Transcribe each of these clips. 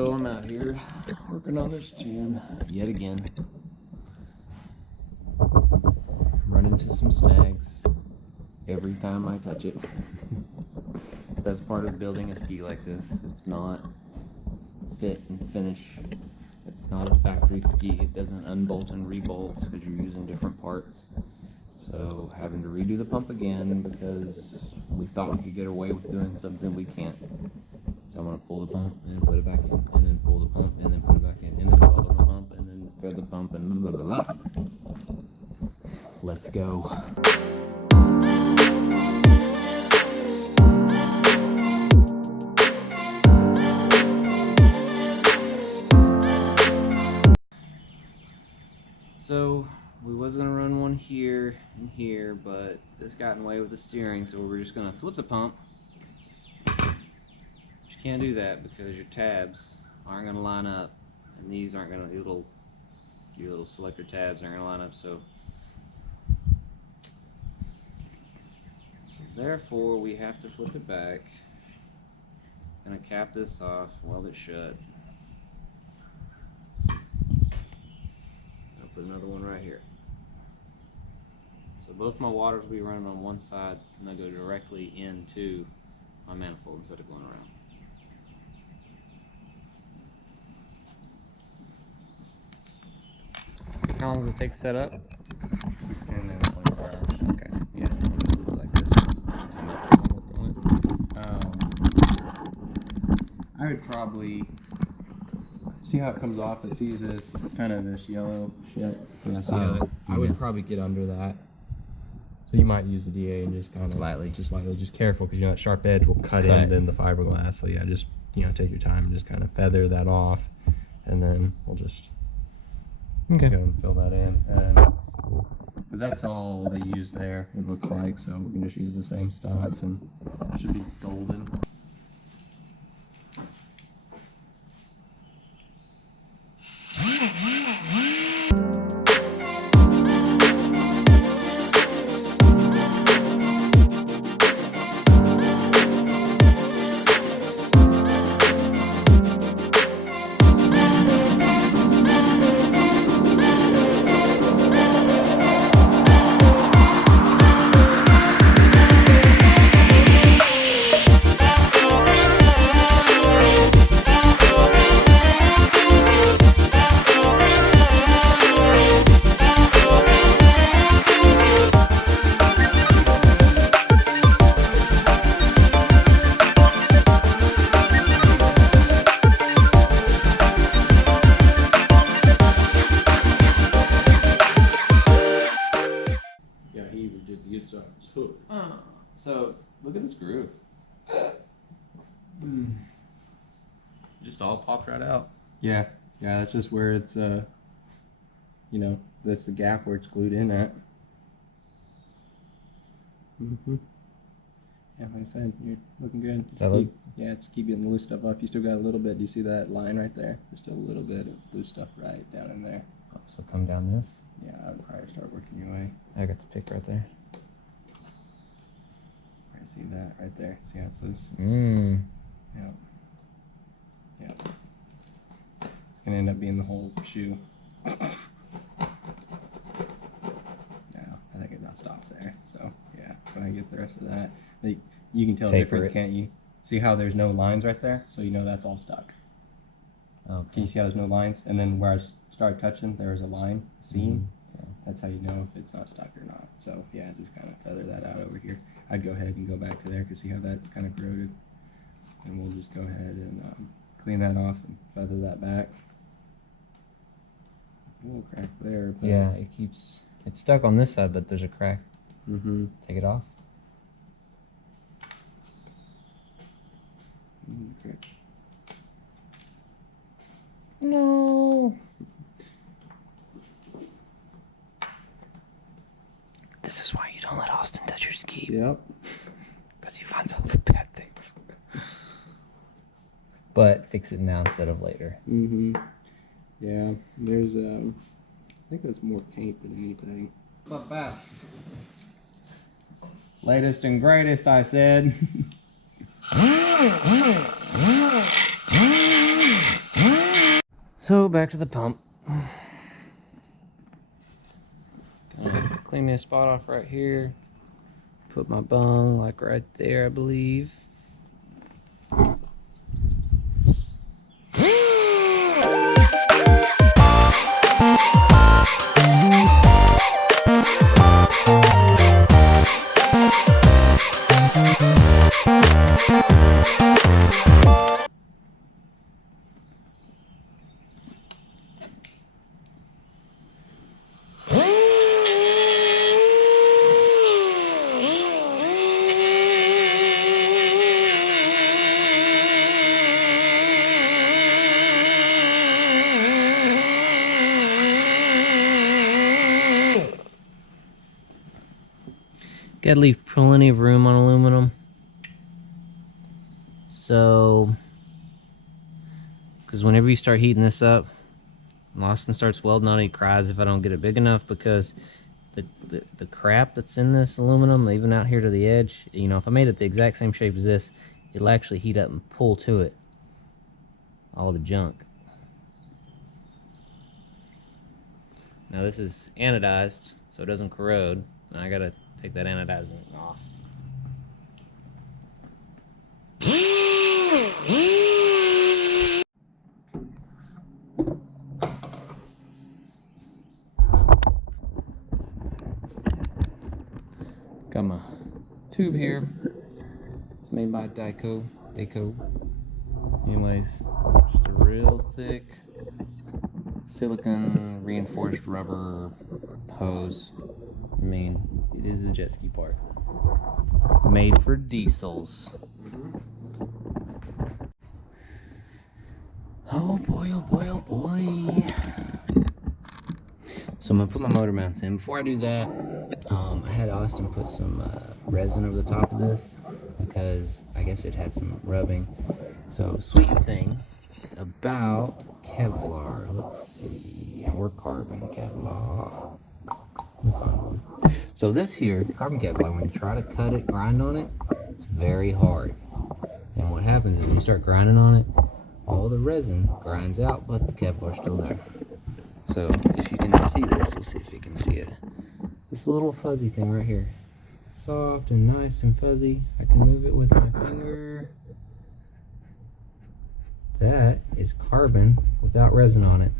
So I'm out here working on this tune yet again. Run into some snags every time I touch it. That's part of building a ski like this. It's not fit and finish. It's not a factory ski. It doesn't unbolt and rebolt because you're using different parts. So having to redo the pump again because we thought we could get away with doing something we can't. So I'm going to pull the pump and put it back in, and then pull the pump and then put it back in, and then pull on the pump and then thread the pump and blah, blah, blah. Let's go. So we was gonna run one here and here, but this got in the way with the steering, so we're just gonna flip the pump. But you can't do that because your tabs aren't gonna line up, and these aren't gonna, your little selector tabs aren't gonna line up. So therefore we have to flip it back. Gonna cap this off, weld it shut. Put another one right here. So both my waters will be running on one side, and they'll go directly into my manifold instead of going around. How long does it take to set up? 16 minutes, 24 hours. Okay, yeah, I'm gonna do it like this. I would probably see how it comes off and see this kind of this yellow shit. Yeah, I would probably get under that. So you might use the DA and just kind of lightly, just careful, because you know that sharp edge will cut in the fiberglass. So yeah, just take your time and just kind of feather that off, and then we'll just go and fill that in. And because that's all they use there, it looks like. So we can just use the same stuff, and it should be golden. So look at this groove. Just all popped right out. Yeah, that's just where it's that's the gap where it's glued in at. Yeah, like I said, you're looking good. Just keep getting the loose stuff off. You still got a little bit. Do you see that line right there? There's still a little bit of loose stuff right down in there. So come down this. Yeah, I would probably start working your way. I got the pick right there. See that right there? See how it's loose? Yep. It's gonna end up being the whole shoe. No, I think it got stopped there. So yeah, go ahead and get the rest of that. Like, you can tell the difference, can't you? See how there's no lines right there? So you know that's all stuck. Okay. Can you see how there's no lines? And then where I started touching, there was a line, a seam. That's how you know if it's not stuck or not. So yeah, just kind of feather that out over here. I'd go ahead and go back to there because see how that's kind of corroded. And we'll just go ahead and clean that off and feather that back. A little crack there. But yeah, it's stuck on this side, but there's a crack. Take it off. Okay. No. This is why you don't let Austin touch your ski. Yep. Because he finds all the bad things. But fix it now instead of later. Yeah, there's I think that's more paint than anything. Not bad. Latest and greatest, I said. So back to the pump. Gonna clean this spot off right here. Put my bung like right there, I believe. Gotta leave plenty of room on aluminum. So, because whenever you start heating this up, Austin starts welding on it. He cries if I don't get it big enough, because the crap that's in this aluminum, even out here to the edge, you know, if I made it the exact same shape as this, it'll actually heat up and pull to it all the junk. Now this is anodized, so it doesn't corrode. And I gotta take that anodizing off. Got my tube here. It's made by Daco. Anyways, just a real thick silicone reinforced rubber hose. I mean, it is a jet ski part. Made for diesels. Oh boy, oh boy, oh boy. So I'm gonna put my motor mounts in. Before I do that, I had Austin put some resin over the top of this because I guess it had some rubbing. So sweet thing about Kevlar, let's see, or carbon Kevlar. Let me find one. So this here, carbon Kevlar, when you try to cut it, grind on it, it's very hard. And what happens is when you start grinding on it, all the resin grinds out, but the Kevlar's still there. So if you can see this, we'll see if you can see it. This little fuzzy thing right here. Soft and nice and fuzzy. I can move it with my finger. That is carbon without resin on it.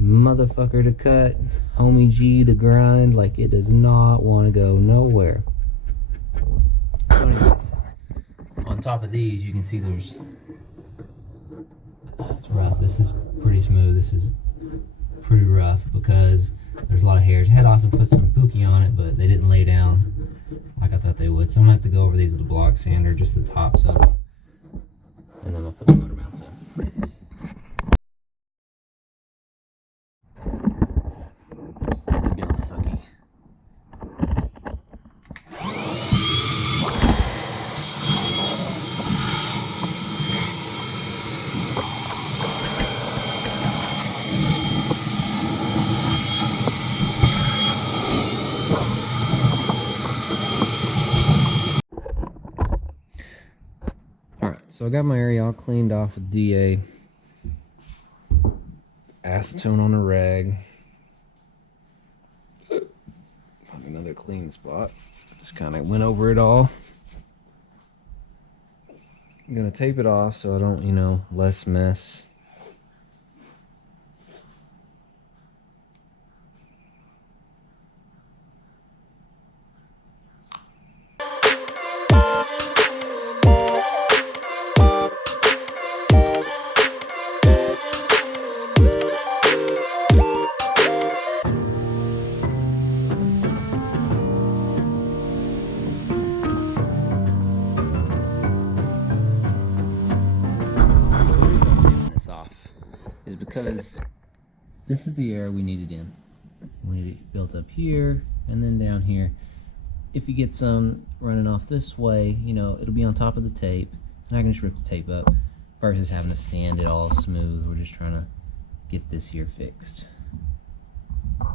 Motherfucker to cut, homie G to grind, like it does not want to go nowhere. So anyways, on top of these you can see there's, it's rough. This is pretty smooth. This is pretty rough because there's a lot of hairs. Had Austin put some pookie on it, but they didn't lay down like I thought they would. So I'm gonna have to go over these with a block sander, just the tops of it, and then I'll put the motor mounts in. The bill's sucky. So I got my area all cleaned off with DA. Acetone on a rag. Find another clean spot. Just kind of went over it all. I'm gonna tape it off so I don't, you know, less mess. Because this is the area we need it in. We need it built up here and then down here. If you get some running off this way, you know, it'll be on top of the tape, and I can just rip the tape up versus having to sand it all smooth. We're just trying to get this here fixed.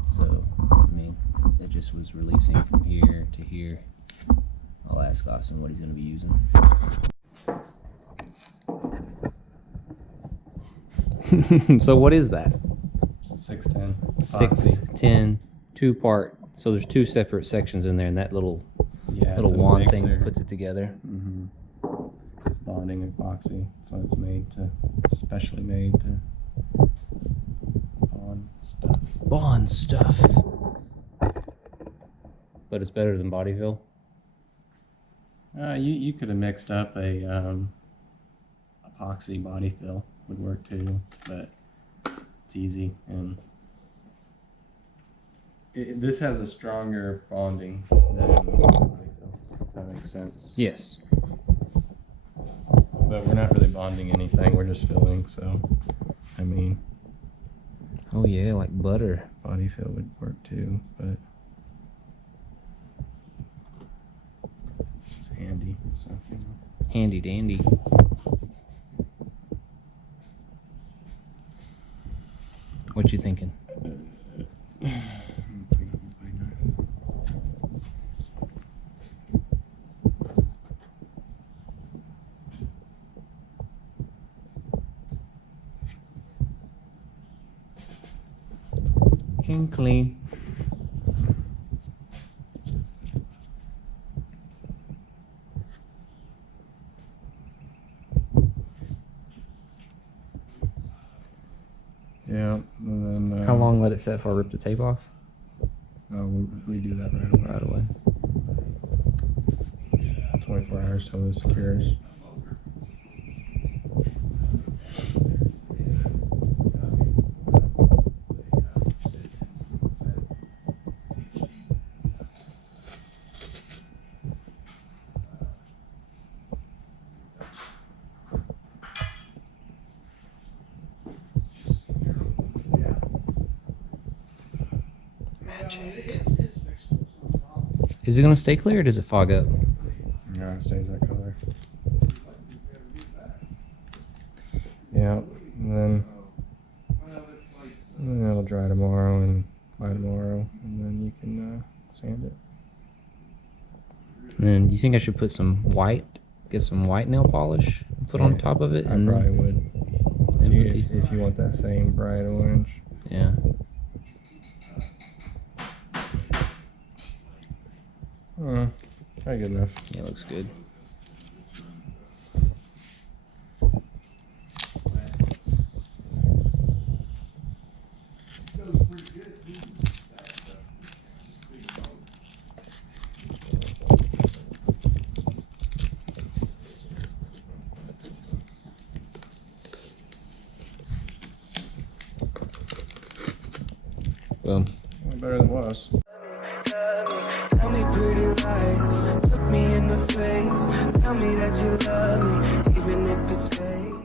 So, I mean, it just was releasing from here to here. I'll ask Austin what he's going to be using. So what is that? 610. 610, 2-part. So there's 2 separate sections in there, and that little wand thing puts it together. Mm-hmm. It's bonding epoxy, so it's especially made to bond stuff. Bond stuff. But it's better than body fill. You could have mixed up a epoxy body fill, would work too, but it's easy, and this has a stronger bonding than body fill, if that makes sense. Yes. But we're not really bonding anything, we're just filling, so I mean, Oh yeah, like butter. body fill would work too, but this was handy, so you know. Handy dandy. What you thinking? And clean. Yeah, and then How long let it set for I rip the tape off? we do that right away. Right away. 24 hours till it secures. Is it gonna stay clear or does it fog up? No, it stays that color. Yeah, and then it'll dry tomorrow, and by tomorrow, and then you can sand it. And then do you think I should put some white, get some white nail polish, put on top of it? I And probably then, would. and put If you want that same bright orange. yeah. Probably good enough. Yeah, it looks good. Boom. Better than it was. Tell me pretty lies, look me in the face. Tell me that you love me, even if it's fake.